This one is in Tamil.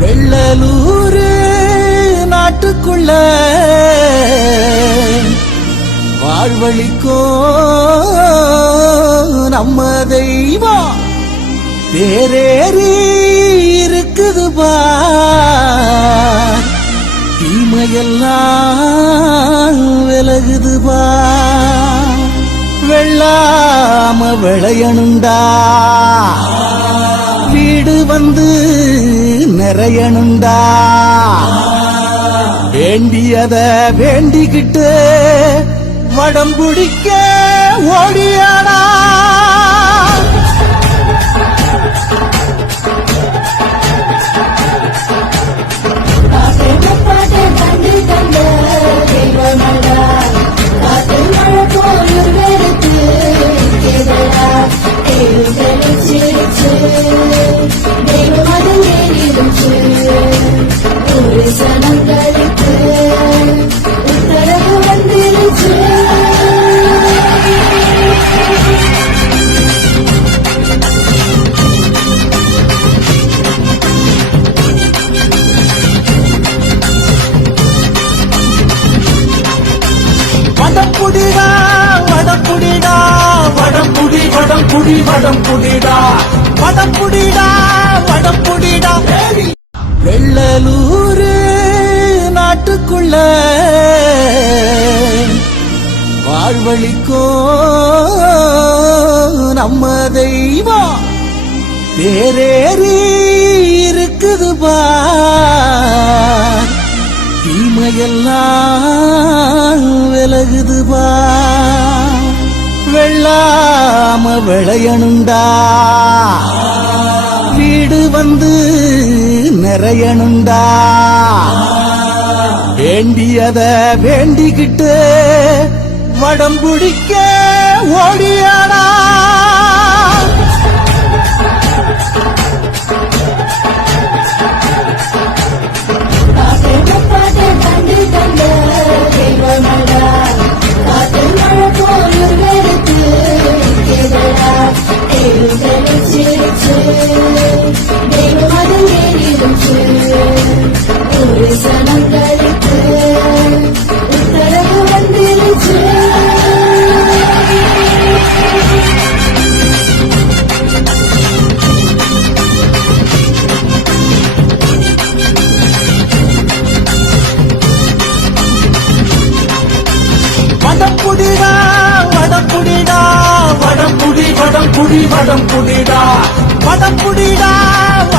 வெள்ளலூர் நாட்டுக்குள்ள வாழ்வழிக்கோ நம்ம தெய்வம். தேரேறி இருக்குது பா. தீமையெல்லாம் விலகுது பா. வெள்ளாம விளையணுண்டா. வீடு வந்து நிறையணுண்டா. வேண்டியத வேண்டிக்கிட்டு வடம் பிடிக்க ஓடியாடா. வடப்புடி வடப்புடிடா வடப்புடிடா வடப்புடிடா வெள்ளலூர் நாட்டுக்குள்ள வாழ்வழிக்கோ நம்ம தெய்வம். தேரேறி இருக்குது பா தீமையெல்லாம் விலகுது பா வெள்ளாம விளையணுண்டா வீடு வந்து நிறையணுண்டா? வேண்டியத வேண்டிக்கிட்டு வடம் பிடிக்க ஓடியாடா? வடப்புடி வடப்புடிடா வடப்புடிடா வடப்புடிடா